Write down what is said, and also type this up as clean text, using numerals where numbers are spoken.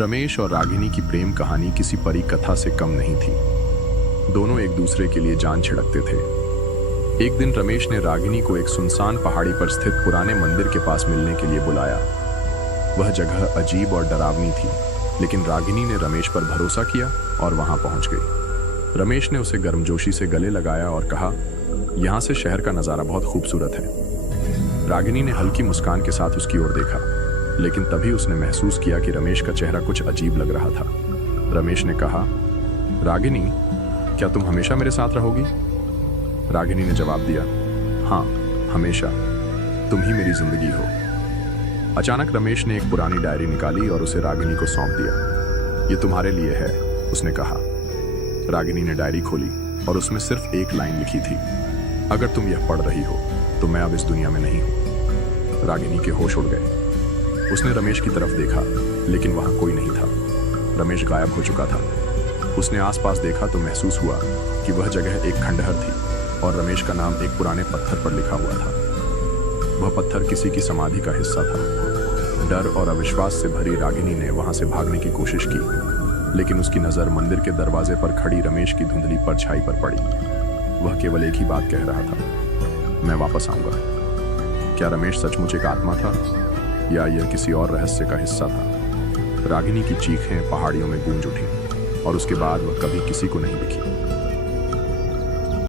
रमेश और रागिनी की प्रेम कहानी किसी परी कथा से कम नहीं थी। दोनों एक दूसरे के लिए जान छिड़कते थे। एक दिन रमेश ने रागिनी को एक सुनसान पहाड़ी पर स्थित पुराने मंदिर के पास मिलने के लिए बुलाया। वह जगह अजीब और डरावनी थी, लेकिन रागिनी ने रमेश पर भरोसा किया और वहां पहुंच गई। रमेश ने उसे गर्मजोशी से गले लगाया और कहा, यहाँ से शहर का नज़ारा बहुत खूबसूरत है। रागिनी ने हल्की मुस्कान के साथ उसकी ओर देखा, लेकिन तभी उसने महसूस किया कि रमेश का चेहरा कुछ अजीब लग रहा था। रमेश ने कहा, रागिनी, क्या तुम हमेशा मेरे साथ रहोगी? रागिनी ने जवाब दिया, हाँ, हमेशा, तुम ही मेरी जिंदगी हो। अचानक रमेश ने एक पुरानी डायरी निकाली और उसे रागिनी को सौंप दिया। ये तुम्हारे लिए है, उसने कहा। रागिनी ने डायरी खोली और उसमें सिर्फ एक लाइन लिखी थी, अगर तुम यह पढ़ रही हो तो मैं अब इस दुनिया में नहीं हूं। रागिनी के होश उड़ गए। उसने रमेश की तरफ देखा, लेकिन वहां कोई नहीं था। रमेश गायब हो चुका था। उसने आसपास देखा तो महसूस हुआ कि वह जगह एक खंडहर थी और रमेश का नाम एक पुराने पत्थर पर लिखा हुआ था। वह पत्थर किसी की समाधि का हिस्सा था। डर और अविश्वास से भरी रागिनी ने वहां से भागने की कोशिश की, लेकिन उसकी नजर मंदिर के दरवाजे पर खड़ी रमेश की धुंधली परछाई पर पड़ी। वह केवल एक ही बात कह रहा था, मैं वापस आऊंगा। क्या रमेश सचमुच एक आत्मा था या यह किसी और रहस्य का हिस्सा था? रागिनी की चीखें पहाड़ियों में गूंज उठी और उसके बाद वह कभी किसी को नहीं दिखी।